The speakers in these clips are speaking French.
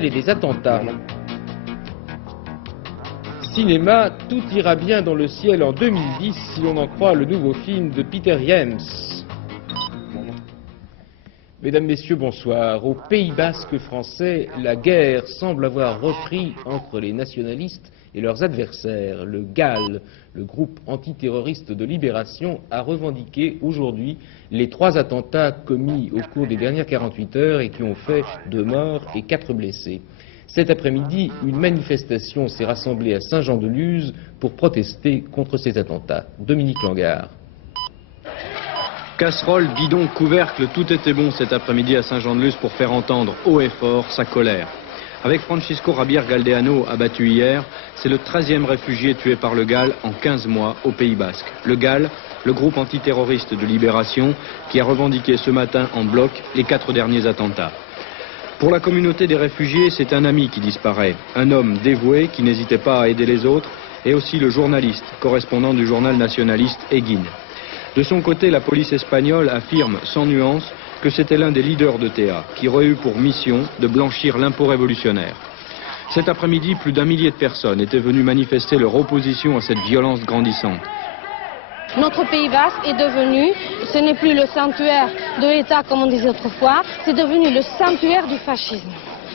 et des attentats. Cinéma, tout ira bien dans le ciel en 2010 si l'on en croit le nouveau film de Peter James. Mesdames, Messieurs, bonsoir. Au Pays Basque français, la guerre semble avoir repris entre les nationalistes et leurs adversaires. Le GAL, le groupe antiterroriste de libération, a revendiqué aujourd'hui les 3 attentats commis au cours des dernières 48 heures et qui ont fait 2 morts et 4 blessés. Cet après-midi, une manifestation s'est rassemblée à Saint-Jean-de-Luz pour protester contre ces attentats. Dominique Langard. Casserole, bidon, couvercle, tout était bon cet après-midi à Saint-Jean-de-Luz pour faire entendre haut et fort sa colère. Avec Francisco Javier Galdeano abattu hier, c'est le 13e réfugié tué par le GAL en 15 mois au Pays Basque. Le GAL, le groupe antiterroriste de libération, qui a revendiqué ce matin en bloc les 4 derniers attentats. Pour la communauté des réfugiés, c'est un ami qui disparaît, un homme dévoué qui n'hésitait pas à aider les autres, et aussi le journaliste, correspondant du journal nationaliste Egin. De son côté, la police espagnole affirme sans nuance que c'était l'un des leaders d'ETA qui aurait eu pour mission de blanchir l'impôt révolutionnaire. Cet après-midi, plus d'1 millier de personnes étaient venues manifester leur opposition à cette violence grandissante. Notre Pays Basque est devenu, ce n'est plus le sanctuaire de l'État comme on disait autrefois, c'est devenu le sanctuaire du fascisme.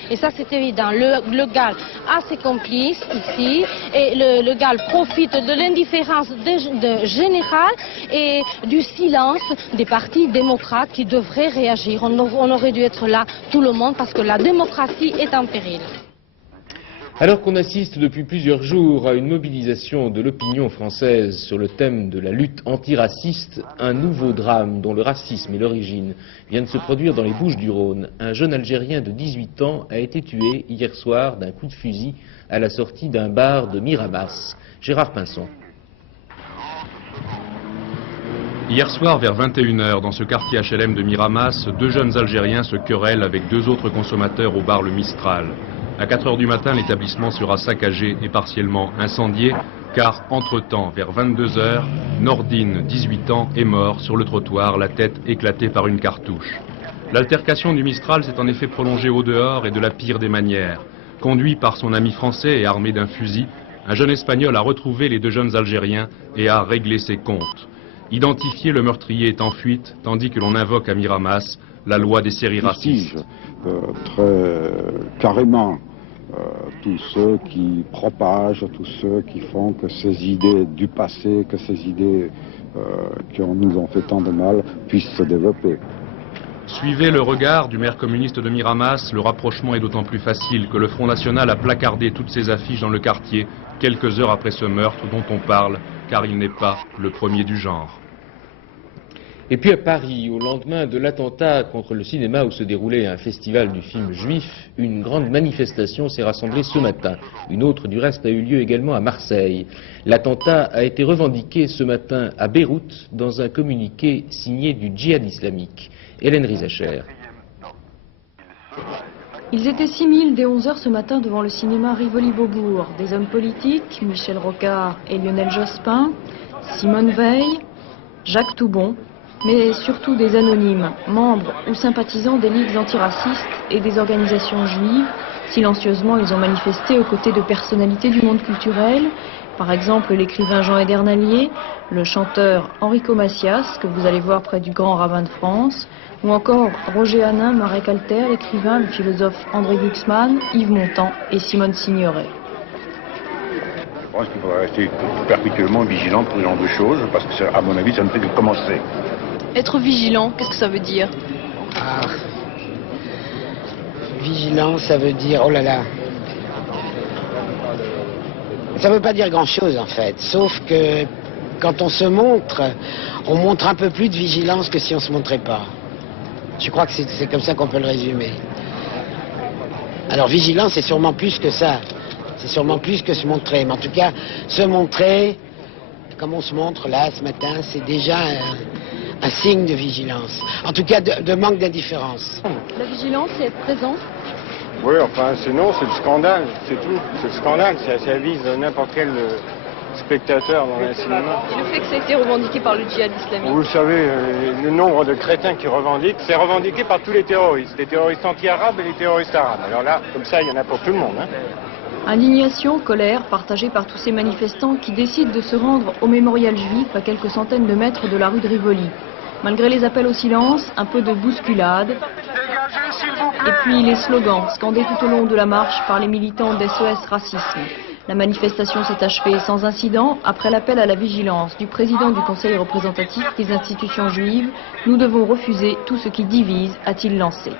Et ça c'est évident, le GAL a ses complices ici et le GAL profite de l'indifférence générale et du silence des partis démocrates qui devraient réagir. On aurait dû être là tout le monde parce que la démocratie est en péril. Alors qu'on assiste depuis plusieurs jours à une mobilisation de l'opinion française sur le thème de la lutte antiraciste, un nouveau drame dont le racisme est l'origine vient de se produire dans les Bouches-du-Rhône. Un jeune Algérien de 18 ans a été tué hier soir d'un coup de fusil à la sortie d'un bar de Miramas. Gérard Pinson. Hier soir, vers 21 h, dans ce quartier HLM de Miramas, 2 jeunes Algériens se querellent avec 2 autres consommateurs au bar Le Mistral. À 4 h du matin, l'établissement sera saccagé et partiellement incendié, car entre-temps, vers 22 h, Nordine, 18 ans, est mort sur le trottoir, la tête éclatée par une cartouche. L'altercation du Mistral s'est en effet prolongée au dehors et de la pire des manières. Conduit par son ami français et armé d'un fusil, un jeune Espagnol a retrouvé les 2 jeunes Algériens et a réglé ses comptes. Identifié, le meurtrier est en fuite, tandis que l'on invoque à Miramas la loi des séries racistes. Très carrément tous ceux qui propagent, tous ceux qui font que ces idées du passé, que ces idées qui nous ont fait tant de mal puissent se développer. Suivez le regard du maire communiste de Miramas, le rapprochement est d'autant plus facile que le Front National a placardé toutes ses affiches dans le quartier quelques heures après ce meurtre dont on parle, car il n'est pas le premier du genre. Et puis à Paris, au lendemain de l'attentat contre le cinéma où se déroulait un festival du film juif, une grande manifestation s'est rassemblée ce matin. Une autre du reste a eu lieu également à Marseille. L'attentat a été revendiqué ce matin à Beyrouth dans un communiqué signé du djihad islamique. Hélène Rizacher. Ils étaient 6 000 dès 11 h ce matin devant le cinéma Rivoli-Beaubourg. Des hommes politiques, Michel Rocard et Lionel Jospin, Simone Veil, Jacques Toubon, mais surtout des anonymes, membres ou sympathisants des ligues antiracistes et des organisations juives. Silencieusement, ils ont manifesté aux côtés de personnalités du monde culturel, par exemple l'écrivain Jean Edernalier, le chanteur Enrico Macias, que vous allez voir près du Grand Rabbin de France, ou encore Roger Hanin, Marek Alter, l'écrivain, le philosophe André Glucksmann, Yves Montand et Simone Signoret. Je pense qu'il faudrait rester perpétuellement vigilant pour ce genre de choses, parce que, à mon avis, ça ne fait que commencer. Être vigilant, qu'est-ce que ça veut dire? Vigilant, ça veut dire... Oh là là. Ça veut pas dire grand-chose, en fait. Sauf que quand on se montre, on montre un peu plus de vigilance que si on se montrait pas. Je crois que c'est comme ça qu'on peut le résumer. Alors, vigilant, c'est sûrement plus que ça. C'est sûrement plus que se montrer. Mais en tout cas, se montrer, comme on se montre là, ce matin, c'est déjà un signe de vigilance. En tout cas, de manque d'indifférence. La vigilance, c'est être présent? Oui, enfin, sinon, c'est le scandale, c'est tout. C'est le scandale, ça vise n'importe quel spectateurs dans un cinéma. Et le fait que ça a été revendiqué par le djihad islamique? Vous savez, le nombre de crétins qui revendiquent, c'est revendiqué par tous les terroristes anti-arabes et les terroristes arabes. Alors là, comme ça, il y en a pour tout le monde. Hein. Indignation, colère, partagée par tous ces manifestants qui décident de se rendre au mémorial juif à quelques centaines de mètres de la rue de Rivoli. Malgré les appels au silence, un peu de bousculade, et puis les slogans scandés tout au long de la marche par les militants d'SOS Racisme. La manifestation s'est achevée sans incident après l'appel à la vigilance du président du Conseil représentatif des institutions juives. Nous devons refuser tout ce qui divise, a-t-il lancé.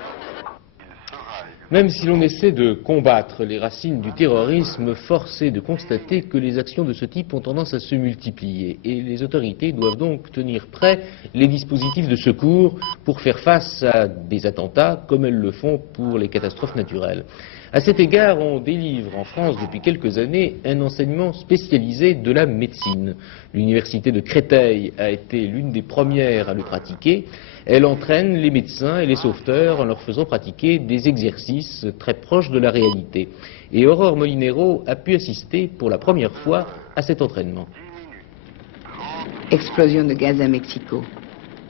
Même si l'on essaie de combattre les racines du terrorisme, force est de constater que les actions de ce type ont tendance à se multiplier et les autorités doivent donc tenir prêts les dispositifs de secours pour faire face à des attentats comme elles le font pour les catastrophes naturelles. À cet égard, on délivre en France depuis quelques années un enseignement spécialisé de la médecine. L'université de Créteil a été l'une des premières à le pratiquer. Elle entraîne les médecins et les sauveteurs en leur faisant pratiquer des exercices très proches de la réalité. Et Aurore Molinero a pu assister pour la première fois à cet entraînement. Explosion de gaz à Mexico.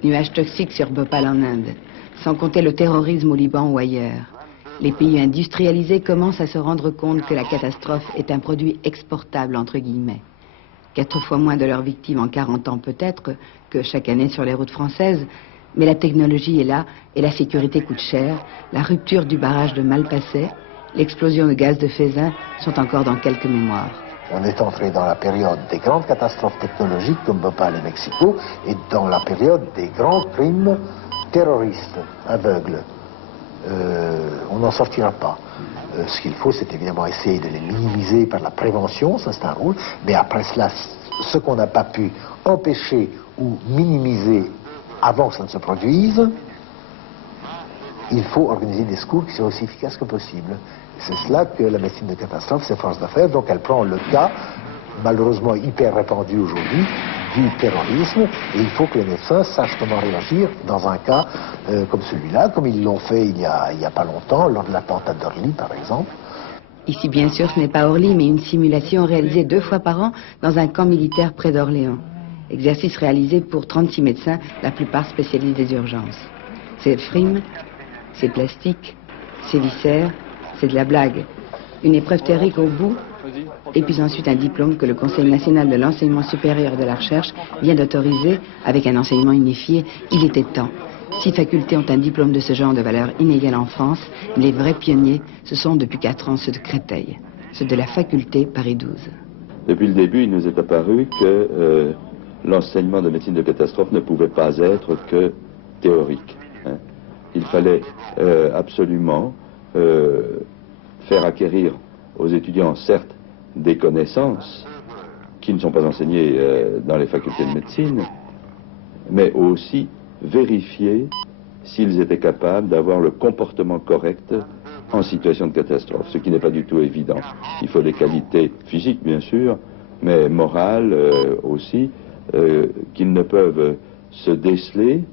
Nuages toxiques sur Bhopal en Inde. Sans compter le terrorisme au Liban ou ailleurs. Les pays industrialisés commencent à se rendre compte que la catastrophe est un produit exportable, entre guillemets. 4 fois moins de leurs victimes en 40 ans peut-être que chaque année sur les routes françaises, mais la technologie est là et la sécurité coûte cher. La rupture du barrage de Malpasset, l'explosion de gaz de Faisin sont encore dans quelques mémoires. On est entré dans la période des grandes catastrophes technologiques comme Bhopal et Mexico et dans la période des grands crimes terroristes aveugles. On n'en sortira pas. Ce qu'il faut, c'est évidemment essayer de les minimiser par la prévention, ça c'est un rôle, mais après cela, ce qu'on n'a pas pu empêcher ou minimiser avant que ça ne se produise, il faut organiser des secours qui soient aussi efficaces que possible. C'est cela que la médecine de catastrophe s'efforce de faire, donc elle prend le cas, malheureusement hyper répandu aujourd'hui, du terrorisme, et il faut que les médecins sachent comment réagir dans un cas comme celui-là, comme ils l'ont fait il y a pas longtemps, lors de l'attentat d'Orly par exemple. Ici, bien sûr, ce n'est pas Orly, mais une simulation réalisée 2 fois par an dans un camp militaire près d'Orléans. Exercice réalisé pour 36 médecins, la plupart spécialistes des urgences. C'est frime, c'est plastique, c'est viscère, c'est de la blague. Une épreuve théorique au bout, et puis ensuite un diplôme que le Conseil national de l'enseignement supérieur et de la recherche vient d'autoriser avec un enseignement unifié. Il était temps. 6 facultés ont un diplôme de ce genre de valeur inégale en France. Les vrais pionniers, ce sont depuis 4 ans ceux de Créteil, ceux de la faculté Paris 12. Depuis le début, il nous est apparu que l'enseignement de médecine de catastrophe ne pouvait pas être que théorique. Hein. Il fallait absolument faire acquérir aux étudiants, certes, des connaissances qui ne sont pas enseignées dans les facultés de médecine, mais aussi vérifier s'ils étaient capables d'avoir le comportement correct en situation de catastrophe, ce qui n'est pas du tout évident. Il faut des qualités physiques, bien sûr, mais morales aussi, qu'ils ne peuvent se déceler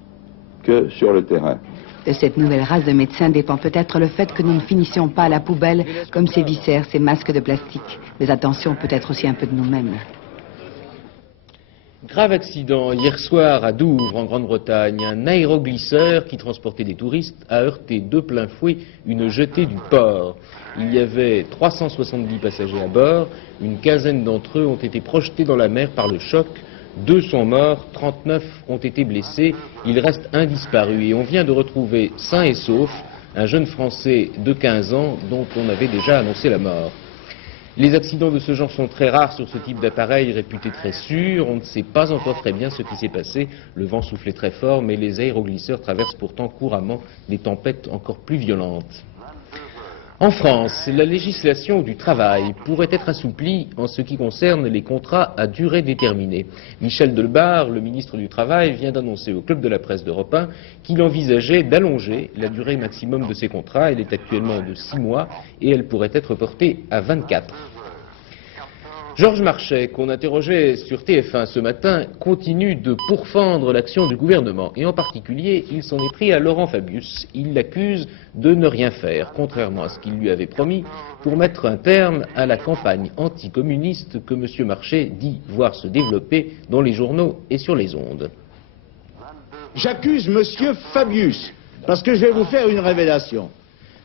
que sur le terrain. De cette nouvelle race de médecins dépend peut-être le fait que nous ne finissions pas à la poubelle comme ces viscères, ces masques de plastique. Mais attention, peut-être aussi un peu de nous-mêmes. Grave accident hier soir à Douvres, en Grande-Bretagne. Un aéroglisseur qui transportait des touristes a heurté de plein fouet une jetée du port. Il y avait 370 passagers à bord. Une quinzaine d'entre eux ont été projetés dans la mer par le choc. 2 sont morts, 39 ont été blessés, il reste un disparu et on vient de retrouver sain et sauf un jeune Français de 15 ans dont on avait déjà annoncé la mort. Les accidents de ce genre sont très rares sur ce type d'appareil réputé très sûr, on ne sait pas encore très bien ce qui s'est passé, le vent soufflait très fort mais les aéroglisseurs traversent pourtant couramment des tempêtes encore plus violentes. En France, la législation du travail pourrait être assouplie en ce qui concerne les contrats à durée déterminée. Michel Delbarre, le ministre du Travail, vient d'annoncer au Club de la Presse d'Europe 1 qu'il envisageait d'allonger la durée maximum de ces contrats. Elle est actuellement de 6 mois et elle pourrait être portée à 24. Georges Marchais, qu'on interrogeait sur TF1 ce matin, continue de pourfendre l'action du gouvernement. Et en particulier, il s'en est pris à Laurent Fabius. Il l'accuse de ne rien faire, contrairement à ce qu'il lui avait promis, pour mettre un terme à la campagne anticommuniste que M. Marchais dit voir se développer dans les journaux et sur les ondes. J'accuse M. Fabius, parce que je vais vous faire une révélation.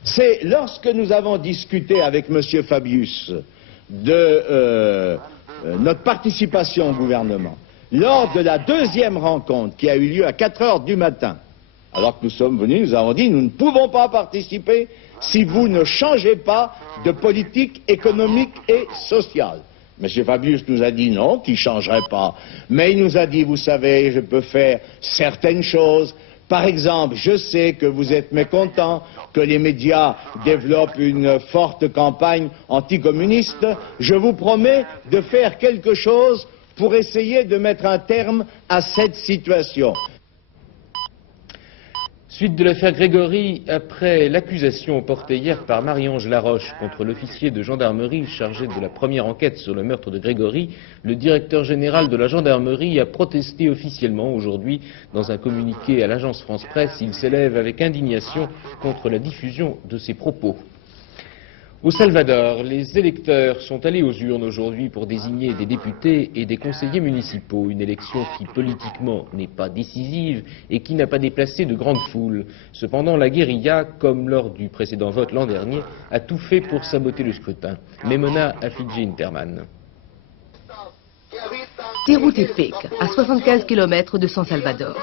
C'est lorsque nous avons discuté avec M. Fabius de notre participation au gouvernement, lors de la deuxième rencontre qui a eu lieu à 4 heures du matin, alors que nous sommes venus, nous avons dit nous ne pouvons pas participer si vous ne changez pas de politique économique et sociale. M. Fabius nous a dit non, qu'il ne changerait pas, mais il nous a dit, vous savez, je peux faire certaines choses. Par exemple, je sais que vous êtes mécontents que les médias développent une forte campagne anticommuniste. Je vous promets de faire quelque chose pour essayer de mettre un terme à cette situation. Suite de l'affaire Grégory, après l'accusation portée hier par Marie-Ange Laroche contre l'officier de gendarmerie chargé de la première enquête sur le meurtre de Grégory, le directeur général de la gendarmerie a protesté officiellement aujourd'hui. Dans un communiqué à l'agence France-Presse, il s'élève avec indignation contre la diffusion de ses propos. Au Salvador, les électeurs sont allés aux urnes aujourd'hui pour désigner des députés et des conseillers municipaux. Une élection qui politiquement n'est pas décisive et qui n'a pas déplacé de grandes foules. Cependant, la guérilla, comme lors du précédent vote l'an dernier, a tout fait pour saboter le scrutin. Memona Afidji Interman. Tirutepec, à 75 km de San Salvador.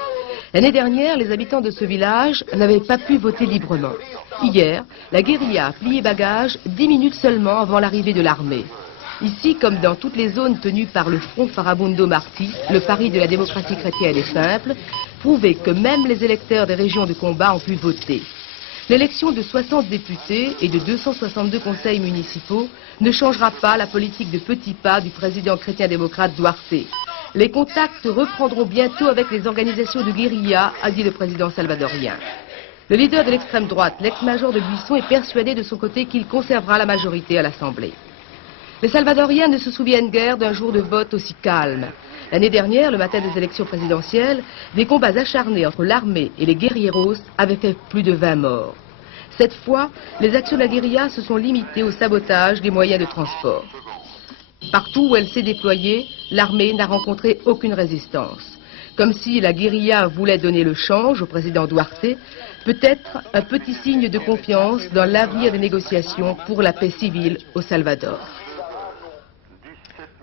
L'année dernière, les habitants de ce village n'avaient pas pu voter librement. Hier, la guérilla a plié bagage 10 minutes seulement avant l'arrivée de l'armée. Ici, comme dans toutes les zones tenues par le Front Farabundo Martí, le pari de la démocratie chrétienne est simple, prouver que même les électeurs des régions de combat ont pu voter. L'élection de 60 députés et de 262 conseils municipaux ne changera pas la politique de petits pas du président chrétien-démocrate Duarte. Les contacts reprendront bientôt avec les organisations de guérilla, a dit le président salvadorien. Le leader de l'extrême droite, l'ex-major de Buisson, est persuadé de son côté qu'il conservera la majorité à l'Assemblée. Les Salvadoriens ne se souviennent guère d'un jour de vote aussi calme. L'année dernière, le matin des élections présidentielles, des combats acharnés entre l'armée et les guérilleros avaient fait plus de 20 morts. Cette fois, les actions de la guérilla se sont limitées au sabotage des moyens de transport. Partout où elle s'est déployée, l'armée n'a rencontré aucune résistance. Comme si la guérilla voulait donner le change au président Duarte, peut-être un petit signe de confiance dans l'avenir des négociations pour la paix civile au Salvador.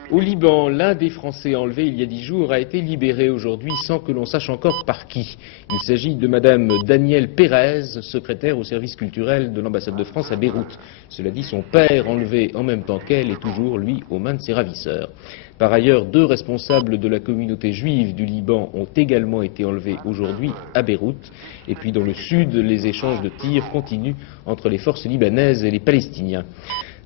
Au Liban, l'un des Français enlevés il y a 10 jours a été libéré aujourd'hui sans que l'on sache encore par qui. Il s'agit de Madame Danielle Pérez, secrétaire au service culturel de l'ambassade de France à Beyrouth. Cela dit, son père, enlevé en même temps qu'elle, est toujours, lui, aux mains de ses ravisseurs. Par ailleurs, 2 responsables de la communauté juive du Liban ont également été enlevés aujourd'hui à Beyrouth. Et puis dans le sud, les échanges de tirs continuent entre les forces libanaises et les Palestiniens,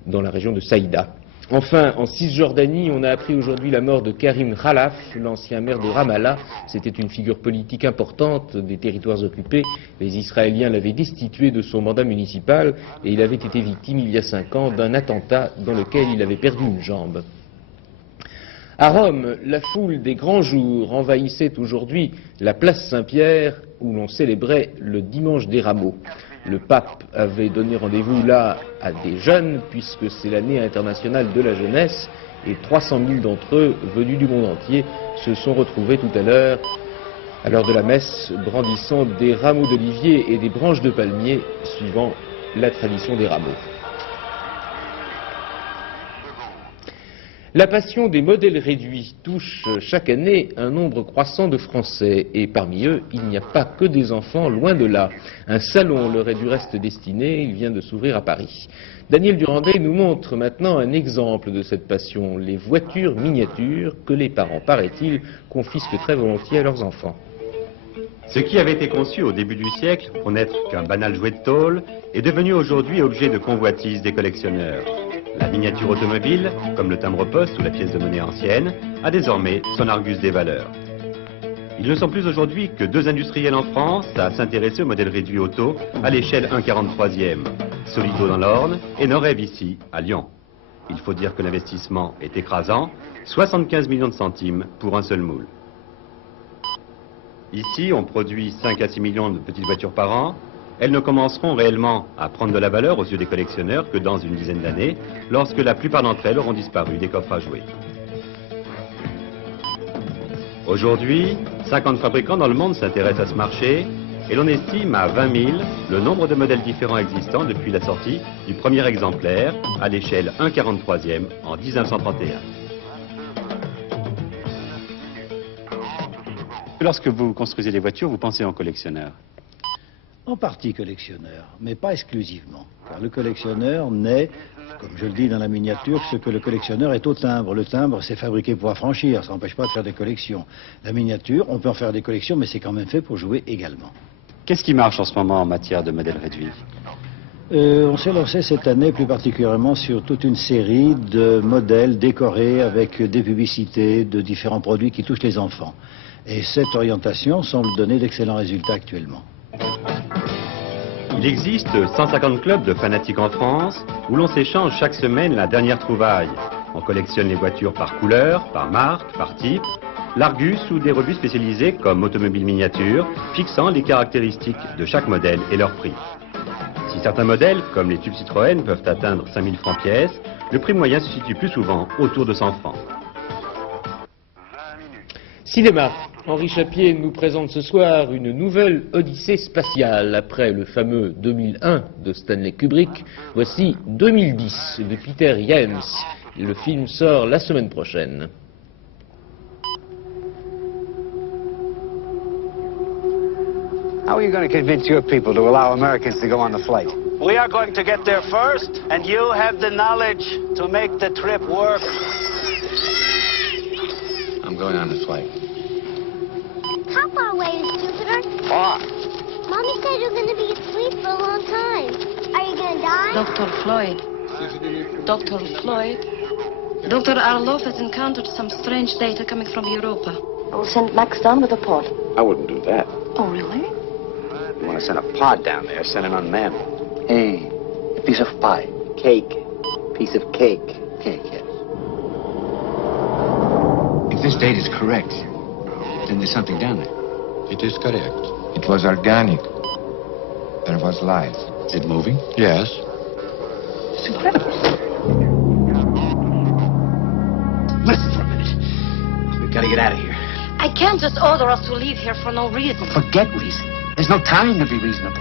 dans la région de Saïda. Enfin, en Cisjordanie, on a appris aujourd'hui la mort de Karim Khalaf, l'ancien maire de Ramallah. C'était une figure politique importante des territoires occupés. Les Israéliens l'avaient destitué de son mandat municipal et il avait été victime il y a 5 ans d'un attentat dans lequel il avait perdu une jambe. À Rome, la foule des grands jours envahissait aujourd'hui la place Saint-Pierre où l'on célébrait le dimanche des rameaux. Le pape avait donné rendez-vous là à des jeunes, puisque c'est l'année internationale de la jeunesse, et 300 000 d'entre eux, venus du monde entier, se sont retrouvés tout à l'heure de la messe, brandissant des rameaux d'olivier et des branches de palmier, suivant la tradition des rameaux. La passion des modèles réduits touche chaque année un nombre croissant de Français et parmi eux, il n'y a pas que des enfants, loin de là. Un salon leur est du reste destiné, il vient de s'ouvrir à Paris. Daniel Durandet nous montre maintenant un exemple de cette passion, les voitures miniatures que les parents, paraît-il, confisquent très volontiers à leurs enfants. Ce qui avait été conçu au début du siècle pour n'être qu'un banal jouet de tôle est devenu aujourd'hui objet de convoitise des collectionneurs. La miniature automobile, comme le timbre-poste ou la pièce de monnaie ancienne, a désormais son argus des valeurs. Ils ne sont plus aujourd'hui que 2 industriels en France à s'intéresser aux modèles réduits auto à l'échelle 1/43e, Solido dans l'Orne et Norev ici, à Lyon. il faut dire que l'investissement est écrasant, 75 millions de centimes pour un seul moule. Ici, on produit 5 à 6 millions de petites voitures par an. Elles ne commenceront réellement à prendre de la valeur aux yeux des collectionneurs que dans une dizaine d'années, lorsque la plupart d'entre elles auront disparu des coffres à jouets. Aujourd'hui, 50 fabricants dans le monde s'intéressent à ce marché et l'on estime à 20 000 le nombre de modèles différents existants depuis la sortie du premier exemplaire à l'échelle 1/43e en 1931. Lorsque vous construisez des voitures, vous pensez en collectionneur? En partie collectionneur, mais pas exclusivement. Car le collectionneur n'est, comme je le dis dans la miniature, ce que le collectionneur est au timbre. Le timbre, c'est fabriqué pour affranchir, ça n'empêche pas de faire des collections. La miniature, on peut en faire des collections, mais c'est quand même fait pour jouer également. Qu'est-ce qui marche en ce moment en matière de modèles réduits? On s'est lancé cette année plus particulièrement sur toute une série de modèles décorés avec des publicités de différents produits qui touchent les enfants. Et cette orientation semble donner d'excellents résultats actuellement. Il existe 150 clubs de fanatiques en France où l'on s'échange chaque semaine la dernière trouvaille. On collectionne les voitures par couleur, par marque, par type, l'Argus ou des revues spécialisées comme Automobile Miniature, fixant les caractéristiques de chaque modèle et leur prix. Si certains modèles, comme les tubes Citroën, peuvent atteindre 5 000 francs pièce, le prix moyen se situe plus souvent autour de 100 francs. Cinéma. Henri Chapier nous présente ce soir une nouvelle odyssée spatiale. Après le fameux 2001 de Stanley Kubrick, voici 2010 de Peter James. Le film sort la semaine prochaine. How are you going to convince your people to allow Americans to go on the flight? We are going to get there first, and you have the knowledge to make the trip work. I'm going on the flight. How far away is Jupiter? Far. Mommy said you're going to be asleep for a long time. Are you going to die? Dr. Floyd. Dr. Floyd. Dr. Arloff has encountered some strange data coming from Europa. I will send Max down with a pod. I wouldn't do that. Oh, really? You want to send a pod down there, send an unmanned. Hey, a piece of pie. Cake. Piece of cake. Cake, yes. If this date is correct, then there's something down there. It is correct. It was organic. There was life. Is it moving? Yes. It's incredible. Listen for a minute. We've got to get out of here. I can't just order us to leave here for no reason. Forget reason. There's no time to be reasonable.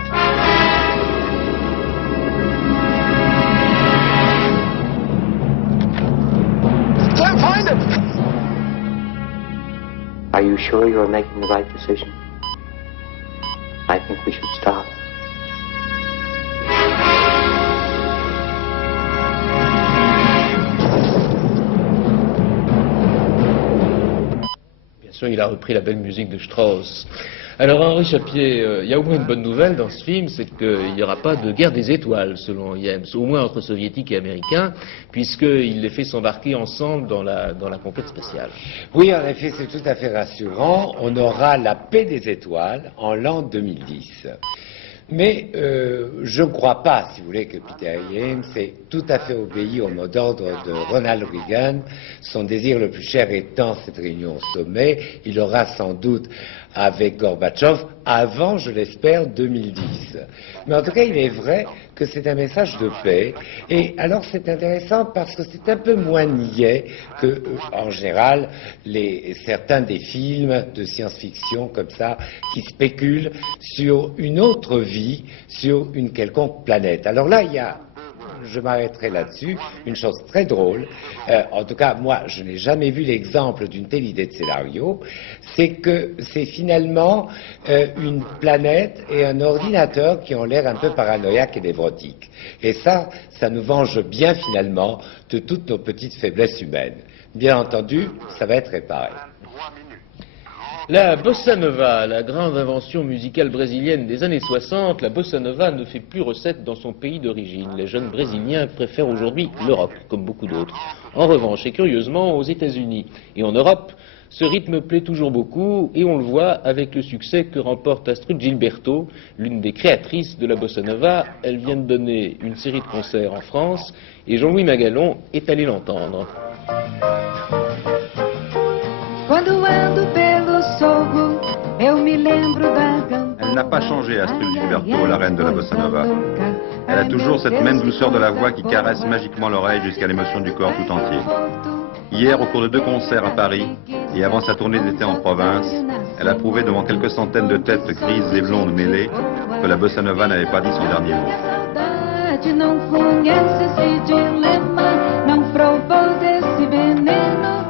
Can't find him! Are you sure you're making the right decision? I think we should stop. Bien sûr, il a repris la belle musique de Strauss. Alors Henri Chapier, il y a au moins une bonne nouvelle dans ce film, c'est qu'il n'y aura pas de guerre des étoiles, selon James, au moins entre soviétiques et américains, puisqu'il les fait s'embarquer ensemble dans la conquête spatiale. Oui, en effet, c'est tout à fait rassurant. On aura la paix des étoiles en l'an 2010. Mais je ne crois pas, si vous voulez, que Peter James ait tout à fait obéi au mot d'ordre de Ronald Reagan. Son désir le plus cher étant cette réunion au sommet. Il aura sans doute avec Gorbatchev avant, je l'espère, 2010. Mais en tout cas, il est vrai que c'est un message de paix. Et alors, c'est intéressant parce que c'est un peu moins niais que, en général, certains des films de science-fiction comme ça qui spéculent sur une autre vie, sur une quelconque planète. Alors là, il y a, je m'arrêterai là-dessus, une chose très drôle, en tout cas moi je n'ai jamais vu l'exemple d'une telle idée de scénario, c'est que c'est finalement une planète et un ordinateur qui ont l'air un peu paranoïaques et névrotiques. Et ça nous venge bien finalement de toutes nos petites faiblesses humaines. Bien entendu, ça va être réparé. La bossa nova, la grande invention musicale brésilienne des années 60, la bossa nova ne fait plus recette dans son pays d'origine. Les jeunes brésiliens préfèrent aujourd'hui le rock, comme beaucoup d'autres. En revanche, et curieusement, aux États-Unis et en Europe, ce rythme plaît toujours beaucoup et on le voit avec le succès que remporte Astrud Gilberto, l'une des créatrices de la bossa nova. Elle vient de donner une série de concerts en France et Jean-Louis Magalon est allé l'entendre. Elle n'a pas changé, Astrud Gilberto, la reine de la bossa nova. Elle a toujours cette même douceur de la voix qui caresse magiquement l'oreille jusqu'à l'émotion du corps tout entier. Hier, au cours de 2 concerts à Paris, et avant sa tournée d'été en province, elle a prouvé devant quelques centaines de têtes grises et blondes mêlées que la bossa nova n'avait pas dit son dernier mot.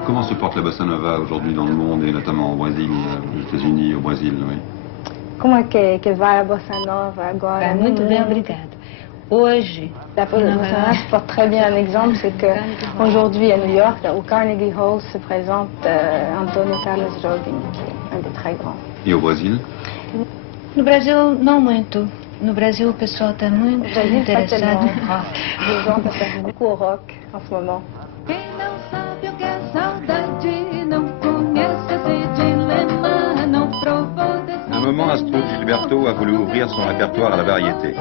Comment se porte la bossa nova aujourd'hui dans le monde, et notamment au Brésil, aux États-Unis, au Brésil, oui. Como é que vai a bossa nova agora? Vai muito bem, obrigada. Hoje, la bossa nova se porte très bien. Un exemple, c'est qu'aujourd'hui à New York, au Carnegie Hall, se présente Antônio Carlos Jobim, qui est un des très grands. Et au Brésil? No Brasil, não muito. No Brasil, o pessoal está muito interessado em rock. Les gens s'intéressent beaucoup au rock en ce moment. À un moment, Astrud Gilberto a voulu ouvrir son répertoire à la variété.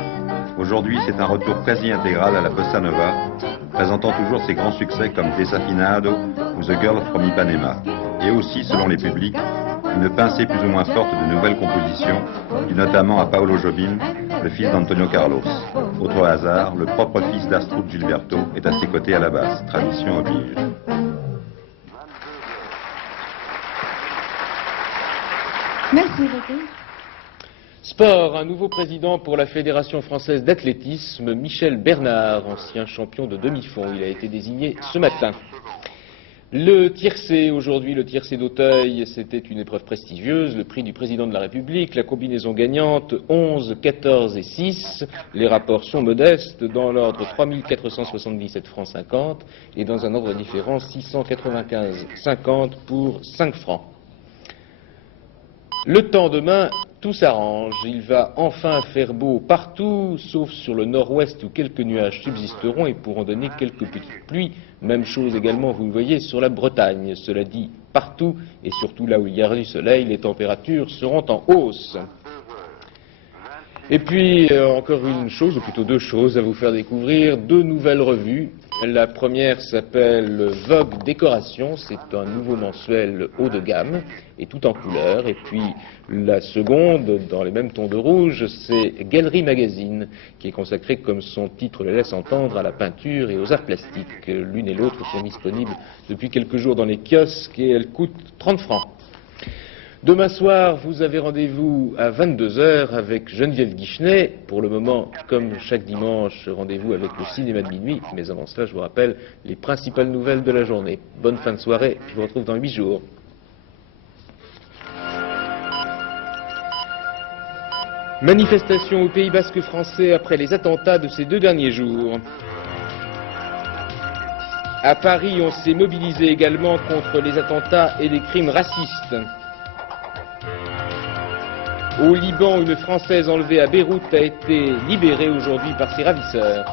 Aujourd'hui, c'est un retour quasi intégral à la bossa nova, présentant toujours ses grands succès comme Desafinado ou The Girl from Ipanema. Et aussi, selon les publics, une pincée plus ou moins forte de nouvelles compositions, dues notamment à Paulo Jobim, le fils d'Antonio Carlos. Autre hasard, le propre fils d'Astrud Gilberto est à ses côtés à la basse, tradition oblige. Merci beaucoup. Sport, un nouveau président pour la Fédération française d'athlétisme, Michel Bernard, ancien champion de demi-fond. Il a été désigné ce matin. Le tiercé, aujourd'hui, le tiercé d'Auteuil, c'était une épreuve prestigieuse, le prix du président de la République, la combinaison gagnante 11, 14 et 6. Les rapports sont modestes, dans l'ordre 3 477 francs 50 et dans un ordre différent 695,50 pour 5 francs. Le temps demain, tout s'arrange. Il va enfin faire beau partout, sauf sur le nord-ouest où quelques nuages subsisteront et pourront donner quelques petites pluies. Même chose également, vous le voyez, sur la Bretagne. Cela dit, partout, et surtout là où il y aura du soleil, les températures seront en hausse. Et puis, encore une chose, ou plutôt 2 choses à vous faire découvrir, 2 nouvelles revues. La première s'appelle Vogue Décoration, c'est un nouveau mensuel haut de gamme et tout en couleur. Et puis la seconde, dans les mêmes tons de rouge, c'est Galerie Magazine, qui est consacrée, comme son titre le laisse entendre, à la peinture et aux arts plastiques. L'une et l'autre sont disponibles depuis quelques jours dans les kiosques et elles coûtent 30 francs. Demain soir, vous avez rendez-vous à 22 h avec Geneviève Guichenet. Pour le moment, comme chaque dimanche, rendez-vous avec le cinéma de minuit. Mais avant cela, je vous rappelle les principales nouvelles de la journée. Bonne fin de soirée, je vous retrouve dans 8 jours. Manifestation au Pays Basque français après les attentats de ces 2 derniers jours. À Paris, on s'est mobilisé également contre les attentats et les crimes racistes. Au Liban, une Française enlevée à Beyrouth a été libérée aujourd'hui par ses ravisseurs.